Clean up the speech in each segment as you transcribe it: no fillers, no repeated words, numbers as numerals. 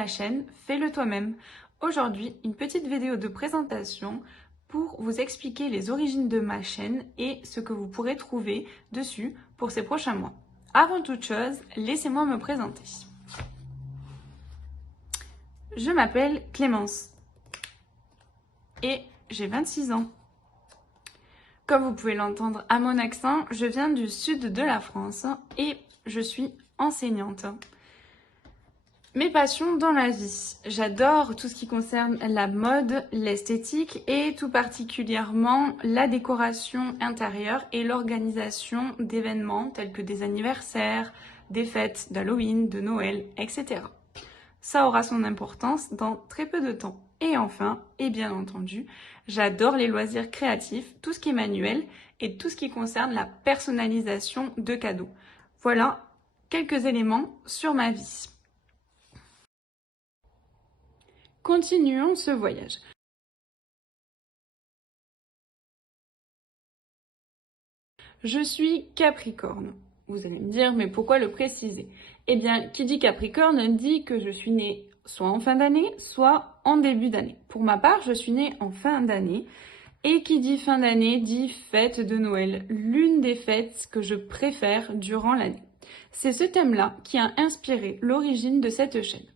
la chaîne Fais-le toi-même. Aujourd'hui, une petite vidéo de présentation pour vous expliquer les origines de ma chaîne et ce que vous pourrez trouver dessus pour ces prochains mois. Avant toute chose, laissez-moi me présenter. Je m'appelle Clémence et j'ai 26 ans. Comme vous pouvez l'entendre à mon accent, je viens du sud de la France et je suis enseignante. Mes passions dans la vie. J'adore tout ce qui concerne la mode, l'esthétique et tout particulièrement la décoration intérieure et l'organisation d'événements tels que des anniversaires, des fêtes d'Halloween, de Noël, etc. Ça aura son importance dans très peu de temps. Et enfin, et bien entendu, j'adore les loisirs créatifs, tout ce qui est manuel et tout ce qui concerne la personnalisation de cadeaux. Voilà quelques éléments sur ma vie. Continuons ce voyage. Je suis Capricorne. Vous allez me dire, mais pourquoi le préciser? Eh bien, qui dit Capricorne dit que je suis née soit en fin d'année, soit en début d'année. Pour ma part, je suis née en fin d'année. Et qui dit fin d'année dit fête de Noël, l'une des fêtes que je préfère durant l'année. C'est ce thème-là qui a inspiré l'origine de cette chaîne.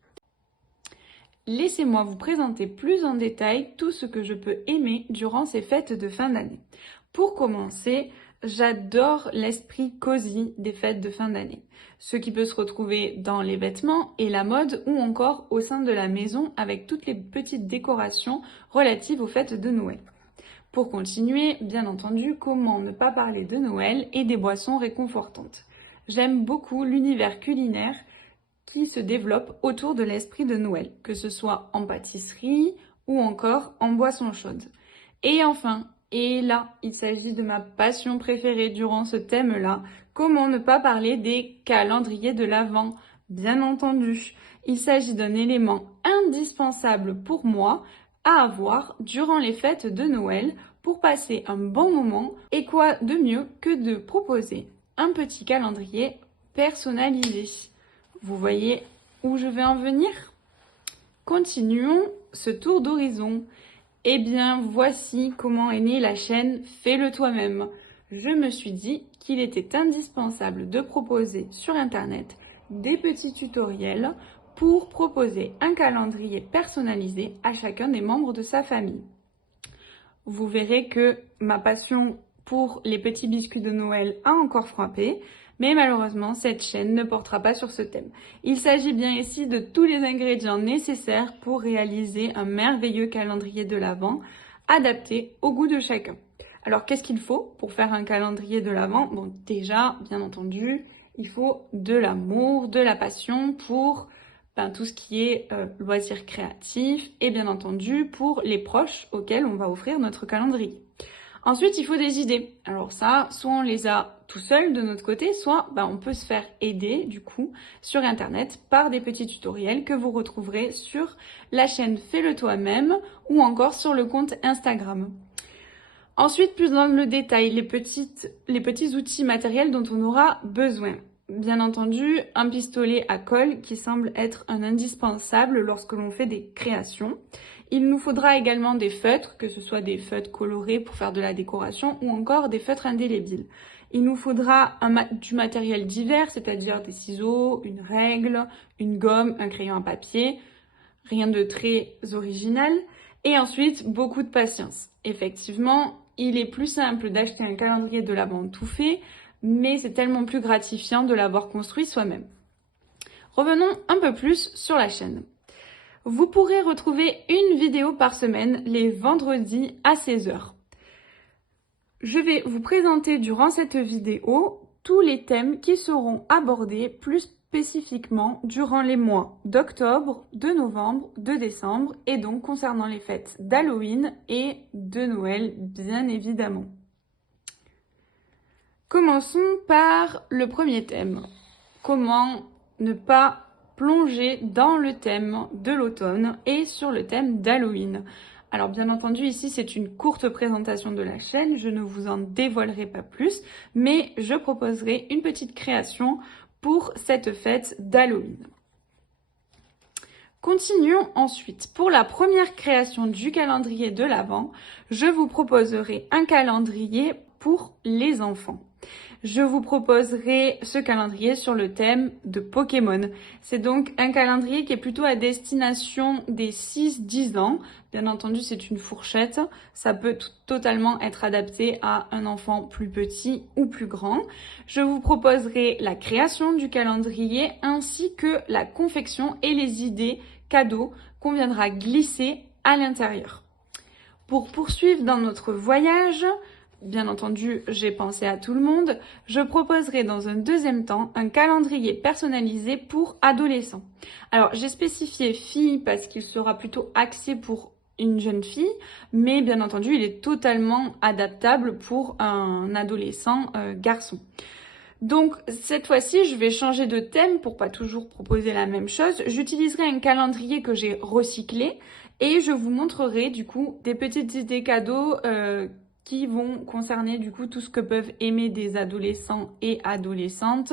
Laissez-moi vous présenter plus en détail tout ce que je peux aimer durant ces fêtes de fin d'année. Pour commencer, j'adore l'esprit cosy des fêtes de fin d'année. Ce qui peut se retrouver dans les vêtements et la mode ou encore au sein de la maison avec toutes les petites décorations relatives aux fêtes de Noël. Pour continuer, bien entendu, comment ne pas parler de Noël et des boissons réconfortantes. J'aime beaucoup l'univers culinaire qui se développe autour de l'esprit de Noël, que ce soit en pâtisserie ou encore en boisson chaude. Et enfin, et là, il s'agit de ma passion préférée durant ce thème-là, comment ne pas parler des calendriers de l'Avent. Bien entendu, il s'agit d'un élément indispensable pour moi à avoir durant les fêtes de Noël pour passer un bon moment. Et quoi de mieux que de proposer un petit calendrier personnalisé. Vous voyez où je vais en venir? Continuons ce tour d'horizon. Eh bien, voici comment est née la chaîne Fais-le toi-même. Je me suis dit qu'il était indispensable de proposer sur Internet des petits tutoriels pour proposer un calendrier personnalisé à chacun des membres de sa famille. Vous verrez que ma passion pour les petits biscuits de Noël a encore frappé, mais malheureusement, cette chaîne ne portera pas sur ce thème. Il s'agit bien ici de tous les ingrédients nécessaires pour réaliser un merveilleux calendrier de l'Avent adapté au goût de chacun. Alors, qu'est-ce qu'il faut pour faire un calendrier de l'Avent? Bon, déjà, bien entendu, il faut de l'amour, de la passion pour tout ce qui est loisirs créatifs et bien entendu pour les proches auxquels on va offrir notre calendrier. Ensuite, il faut des idées. Alors ça, soit on les a tout seul de notre côté, soit on peut se faire aider du coup sur Internet par des petits tutoriels que vous retrouverez sur la chaîne Fais-le toi-même ou encore sur le compte Instagram. Ensuite, plus dans le détail, les petits outils matériels dont on aura besoin. Bien entendu, un pistolet à colle qui semble être un indispensable lorsque l'on fait des créations. Il nous faudra également des feutres, que ce soit des feutres colorés pour faire de la décoration ou encore des feutres indélébiles. Il nous faudra du matériel divers, c'est-à-dire des ciseaux, une règle, une gomme, un crayon à papier, rien de très original. Et ensuite, beaucoup de patience. Effectivement, il est plus simple d'acheter un calendrier de l'Avent tout fait, mais c'est tellement plus gratifiant de l'avoir construit soi-même. Revenons un peu plus sur la chaîne. Vous pourrez retrouver une vidéo par semaine les vendredis à 16h. Je vais vous présenter durant cette vidéo tous les thèmes qui seront abordés plus spécifiquement durant les mois d'octobre, de novembre, de décembre et donc concernant les fêtes d'Halloween et de Noël bien évidemment. Commençons par le premier thème. Comment ne pas plonger dans le thème de l'automne et sur le thème d'Halloween. Alors bien entendu, ici c'est une courte présentation de la chaîne, je ne vous en dévoilerai pas plus, mais je proposerai une petite création pour cette fête d'Halloween. Continuons ensuite. Pour la première création du calendrier de l'Avent, je vous proposerai un calendrier pour les enfants. Je vous proposerai ce calendrier sur le thème de Pokémon. C'est donc un calendrier qui est plutôt à destination des 6-10 ans. Bien entendu, c'est une fourchette. Ça peut totalement être adapté à un enfant plus petit ou plus grand. Je vous proposerai la création du calendrier ainsi que la confection et les idées cadeaux qu'on viendra glisser à l'intérieur. Pour poursuivre dans notre voyage, bien entendu, j'ai pensé à tout le monde. Je proposerai dans un deuxième temps un calendrier personnalisé pour adolescents. Alors, j'ai spécifié fille parce qu'il sera plutôt axé pour une jeune fille, mais bien entendu, il est totalement adaptable pour un adolescent garçon. Donc, cette fois-ci, je vais changer de thème pour pas toujours proposer la même chose. J'utiliserai un calendrier que j'ai recyclé et je vous montrerai du coup des petites idées cadeaux qui vont concerner du coup tout ce que peuvent aimer des adolescents et adolescentes.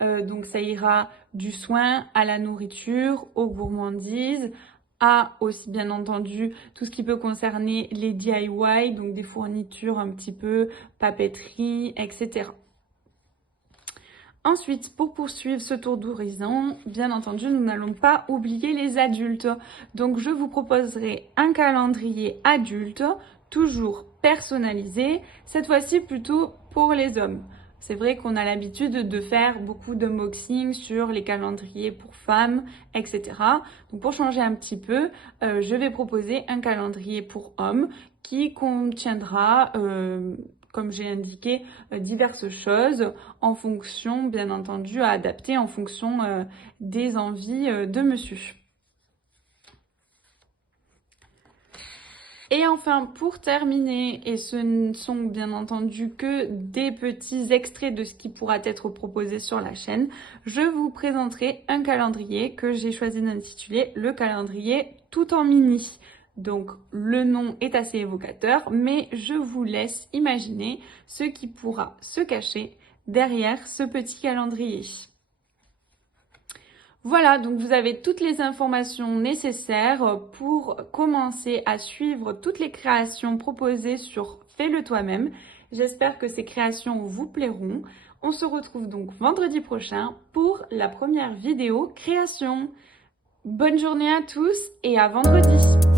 Donc ça ira du soin à la nourriture, aux gourmandises, à aussi bien entendu tout ce qui peut concerner les DIY, donc des fournitures un petit peu papeterie, etc. Ensuite, pour poursuivre ce tour d'horizon, bien entendu, nous n'allons pas oublier les adultes. Donc, je vous proposerai un calendrier adulte, toujours personnalisé, cette fois-ci plutôt pour les hommes. C'est vrai qu'on a l'habitude de faire beaucoup d'unboxing sur les calendriers pour femmes, etc. Donc, pour changer un petit peu, je vais proposer un calendrier pour hommes qui contiendra comme j'ai indiqué, diverses choses en fonction, bien entendu, à adapter en fonction des envies de monsieur. Et enfin, pour terminer, et ce ne sont bien entendu que des petits extraits de ce qui pourra être proposé sur la chaîne, je vous présenterai un calendrier que j'ai choisi d'intituler le calendrier tout en mini. Donc le nom est assez évocateur, mais je vous laisse imaginer ce qui pourra se cacher derrière ce petit calendrier. Voilà, donc vous avez toutes les informations nécessaires pour commencer à suivre toutes les créations proposées sur Fais-le toi-même. J'espère que ces créations vous plairont. On se retrouve donc vendredi prochain pour la première vidéo création. Bonne journée à tous et à vendredi!